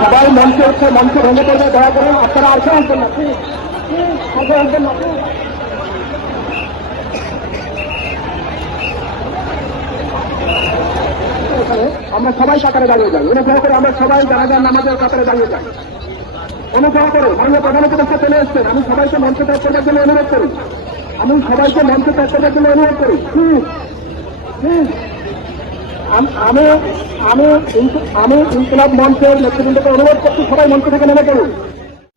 সবাই মঞ্চে ভেঙে পড়বে, দয়া করে আপনারা আসে আসবেন না, আসে আসবেন না। আমরা সবাই কাতারে দাঁড়িয়ে যাই, অনুগ্রহ করে আমরা সবাই জানাজার নামাজের কাতারে দাঁড়িয়ে যাই। অনুগ্রহ করে মাননীয় প্রধান উপদেষ্টা চলে এসছেন, আমি সবাইকে মঞ্চ ত্যাগ করার জন্য অনুরোধ করি, আমি ইনকিলাব মঞ্চের নেতৃবৃন্দকে অনুরোধ করছি, সবাই মঞ্চ থেকে নেমে পড়ুন।